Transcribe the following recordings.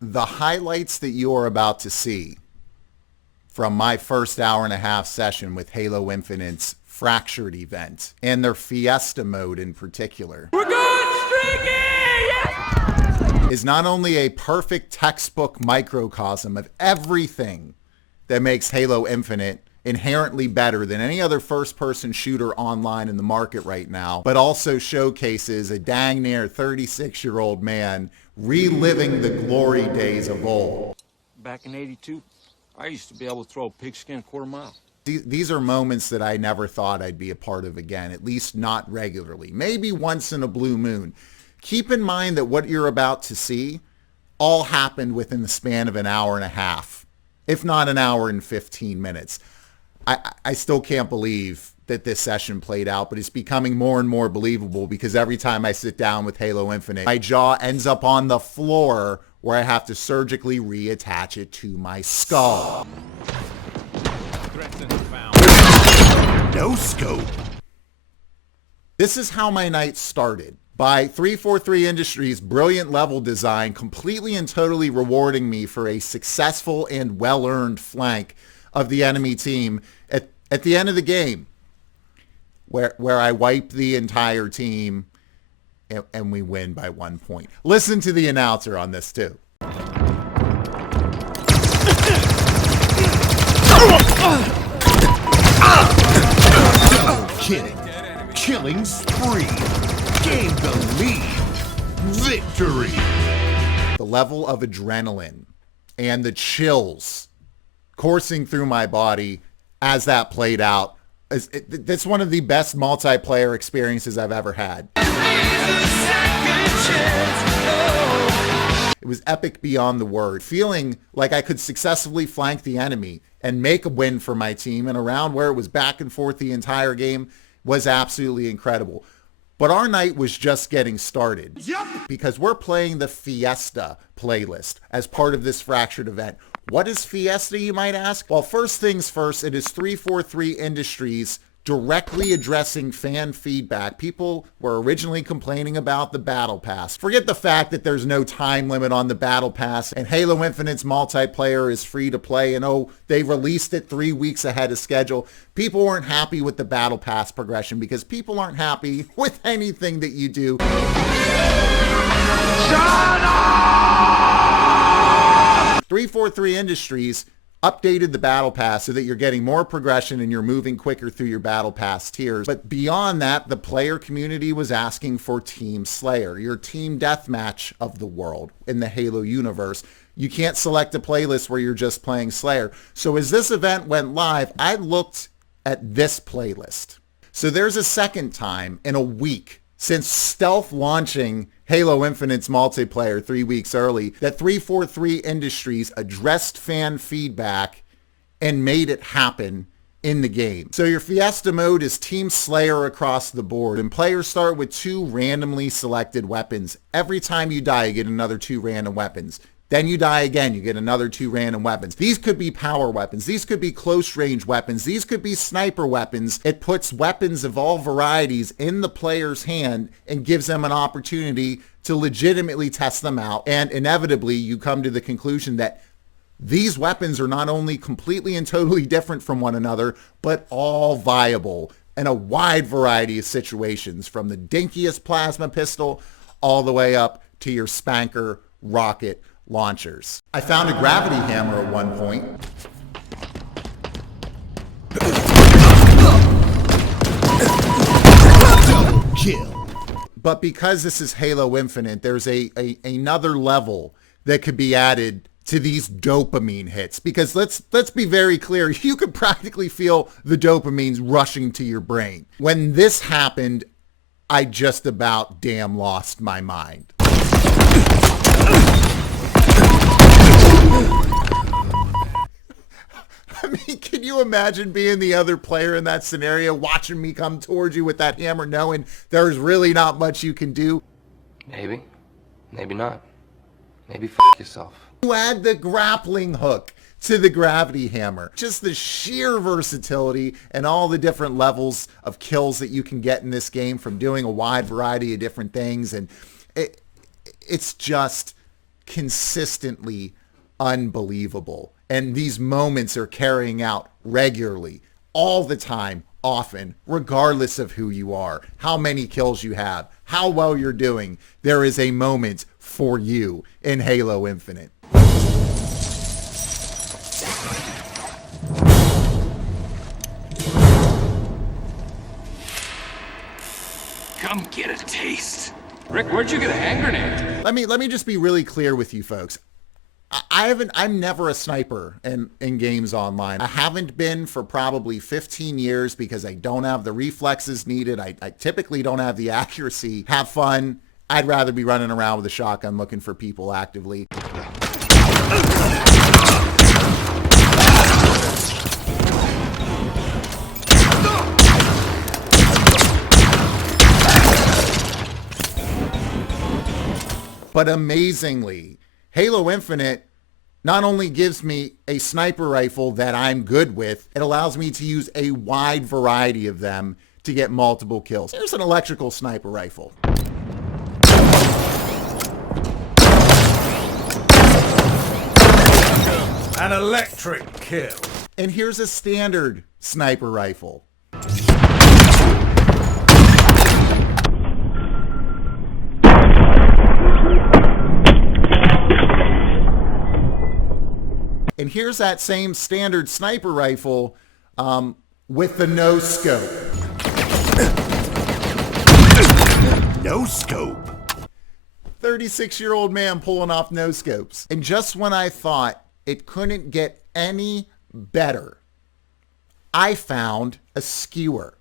The highlights that you are about to see from my first hour and a half session with Halo Infinite's Fractured event, and their Fiesta Mode in particular, We're going streaky! Yeah! is not only a perfect textbook microcosm of everything that makes Halo Infinite inherently better than any other first-person shooter online in the market right now, but also showcases a dang near 36-year-old man reliving the glory days of old. Back in '82, I used to be able to throw a pigskin a quarter mile. These are moments that I never thought I'd be a part of again, at least not regularly. Maybe once in a blue moon. Keep in mind that what you're about to see all happened within the span of an hour and a half, if not an hour and 15 minutes. I still can't believe that this session played out, but it's becoming more and more believable because every time I sit down with Halo Infinite, my jaw ends up on the floor where I have to surgically reattach it to my skull. No scope. This is how my night started. By 343 Industries' brilliant level design completely and totally rewarding me for a successful and well-earned flank of the enemy team at the end of the game, where I wipe the entire team and we win by 1 point. Listen to the announcer on this too. Kidding. Killing spree. Gained the lead. Victory. The level of adrenaline and the chills coursing through my body as that played out. That's one of the best multiplayer experiences I've ever had. It was epic beyond the word. Feeling like I could successfully flank the enemy and make a win for my team in a round where it was back and forth the entire game was absolutely incredible. But our night was just getting started. Yep. Because we're playing the Fiesta playlist as part of this Fractured event. What is Fiesta, you might ask? Well, first things first, it is 343 Industries directly addressing fan feedback. People were originally complaining about the Battle Pass. Forget the fact that there's no time limit on the Battle Pass and Halo Infinite's multiplayer is free to play and they released it 3 weeks ahead of schedule. People weren't happy with the Battle Pass progression because people aren't happy with anything that you do. Shut up! 343 Industries updated the Battle Pass so that you're getting more progression and you're moving quicker through your Battle Pass tiers. But beyond that, the player community was asking for Team Slayer, your team deathmatch of the world in the Halo universe. You can't select a playlist where you're just playing Slayer. So as this event went live, I looked at this playlist. So there's a second time in a week since stealth launching Halo Infinite's multiplayer 3 weeks early that 343 Industries addressed fan feedback and made it happen in the game. So your Fiesta Mode is Team Slayer across the board, and players start with 2 randomly selected weapons. Every time you die, you get another 2 random weapons. Then you die again, you get another 2 random weapons. These could be power weapons. These could be close range weapons. These could be sniper weapons. It puts weapons of all varieties in the player's hand and gives them an opportunity to legitimately test them out. And inevitably, you come to the conclusion that these weapons are not only completely and totally different from one another, but all viable in a wide variety of situations, from the dinkiest plasma pistol all the way up to your spanker rocket launchers. I found a gravity hammer at one point. Double kill. But because this is Halo Infinite, there's another level that could be added to these dopamine hits. Because let's be very clear, you could practically feel the dopamines rushing to your brain. When this happened, I just about damn lost my mind. I mean, can you imagine being the other player in that scenario, watching me come towards you with that hammer, knowing there's really not much you can do? Maybe. Maybe not. Maybe f*** yourself. You add the grappling hook to the gravity hammer. Just the sheer versatility and all the different levels of kills that you can get in this game from doing a wide variety of different things. And it's just consistently unbelievable. And these moments are carrying out regularly, all the time, often, regardless of who you are, how many kills you have, how well you're doing. There is a moment for you in Halo Infinite. Come get a taste. Rick, where'd you get a hand grenade? Let me just be really clear with you folks. I'm never a sniper in games online. I haven't been for probably 15 years because I don't have the reflexes needed. I typically don't have the accuracy. Have fun. I'd rather be running around with a shotgun looking for people actively. But amazingly, Halo Infinite not only gives me a sniper rifle that I'm good with, it allows me to use a wide variety of them to get multiple kills. Here's an electrical sniper rifle. An electric kill. And here's a standard sniper rifle. And here's that same standard sniper rifle with the no scope. No scope. 36-year-old man pulling off no scopes. And just when I thought it couldn't get any better, I found a skewer.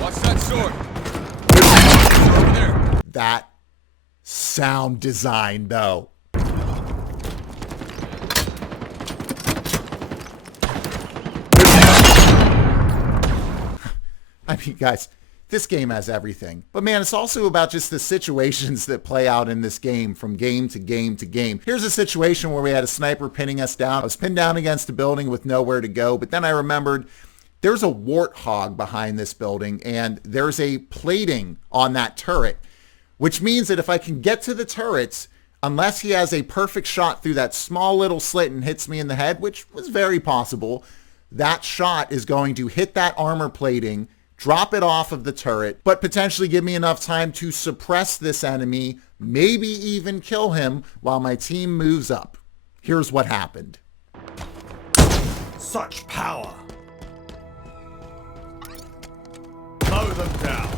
Watch that sword. It's over there. That sound design, though. I mean, guys, this game has everything. But man, it's also about just the situations that play out in this game from game to game to game. Here's a situation where we had a sniper pinning us down. I was pinned down against a building with nowhere to go, but then I remembered there's a warthog behind this building and there's a plating on that turret, which means that if I can get to the turrets, unless he has a perfect shot through that small little slit and hits me in the head, which was very possible, that shot is going to hit that armor plating, drop it off of the turret, but potentially give me enough time to suppress this enemy, maybe even kill him while my team moves up. Here's what happened. Such power. Mow them down.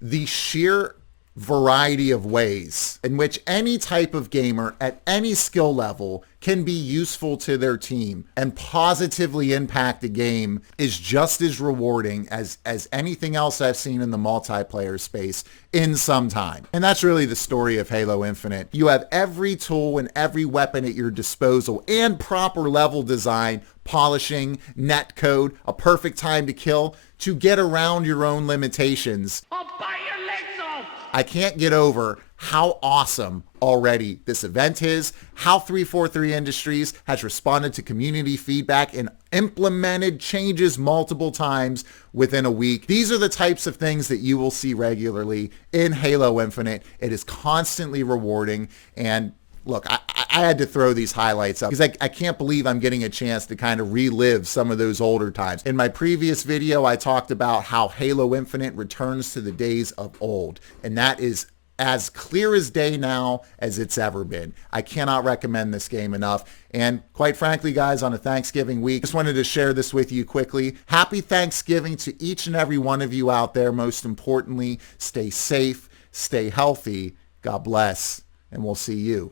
The sheer variety of ways in which any type of gamer at any skill level can be useful to their team and positively impact a game is just as rewarding as anything else I've seen in the multiplayer space in some time. And that's really the story of Halo Infinite. You have every tool and every weapon at your disposal and proper level design, polishing, netcode, a perfect time to kill to get around your own limitations. I'll bite your legs off! I can't get over how awesome already this event is, how 343 Industries has responded to community feedback and implemented changes multiple times within a week. These are the types of things that you will see regularly in Halo Infinite. It is constantly rewarding, and look, I had to throw these highlights up because I can't believe I'm getting a chance to kind of relive some of those older times. In my previous video, I talked about how Halo Infinite returns to the days of old, and that is as clear as day now as it's ever been. I cannot recommend this game enough. And quite frankly, guys, on a Thanksgiving week, just wanted to share this with you quickly. Happy Thanksgiving to each and every one of you out there. Most importantly, stay safe, stay healthy. God bless, and we'll see you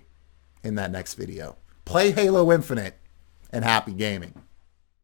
in that next video. Play Halo Infinite, and happy gaming.